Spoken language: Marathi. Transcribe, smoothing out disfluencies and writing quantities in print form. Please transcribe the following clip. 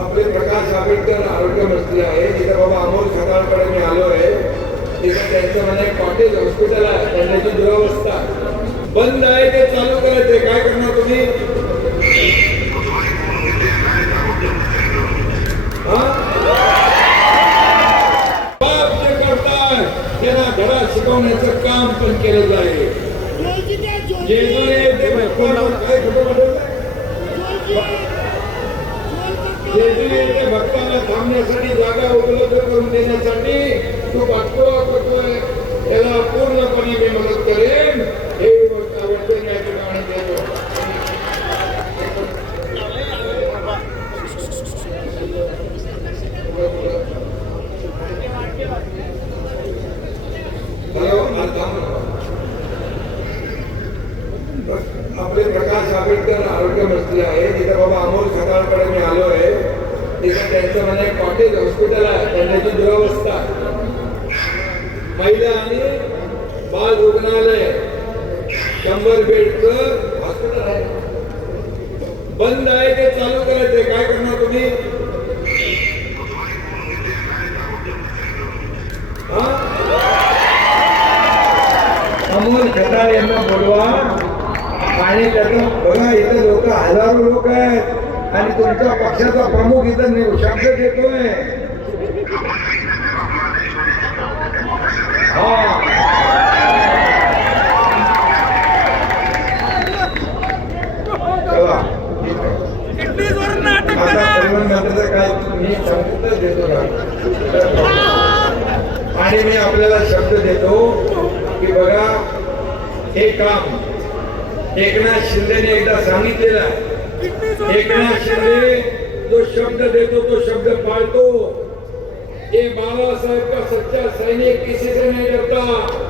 आपले प्रकाश आंबेडकर आरोग्य मंत्री आहे. तिथे बाबा अमोल खताळकडे मी आलो आहे. तिथे त्यांचं म्हणजे कॉटेज हॉस्पिटल आहे. त्यांची दुरावस्था बंद आहे, ते चालू करायचे. काय करणार तुम्ही? बाप जे करताय त्यांना धडा शिकवण्याचं काम पण केलं जाईल. जेजुरी भक्तांना थांबण्यासाठी जागा उपलब्ध करून देण्यासाठी तो पाठपुरावा करतोय. त्याला पूर्णपणे मी मदत करेन. हे वचन या ठिकाणी देतो. आपले प्रकाश आंबेडकर आरोग्य मंत्री आहे. तिथे बाबा अमोल खताळकडे मी आलो आहे. तिथे त्यांचं म्हणजे कॉटेज हॉस्पिटल आहे. त्यांची दुरावस्था महिला आणि बाल रुग्णालय 100 बेडचं हॉस्पिटल आहे. बंद आहे, ते चालू करायचे. काय करणार तुम्ही? अमोल खताळ यांना बोलवा आणि त्याचं बघा. इथं लोक हजारो लोक आहेत आणि तुमच्या पक्षाचा प्रमुख इथं शब्द देतोय. चला काय मी शब्द देतो आणि मी आपल्याला शब्द देतो की बघा, हे काम एकनाथ शिंदेने एकदा सांगितलेला. एकनाथ शिंदे जो शब्द देतो तो शब्द पाळतो. ये बाळासाहेब का सच्चा सैनिक किसी से नहीं डरता.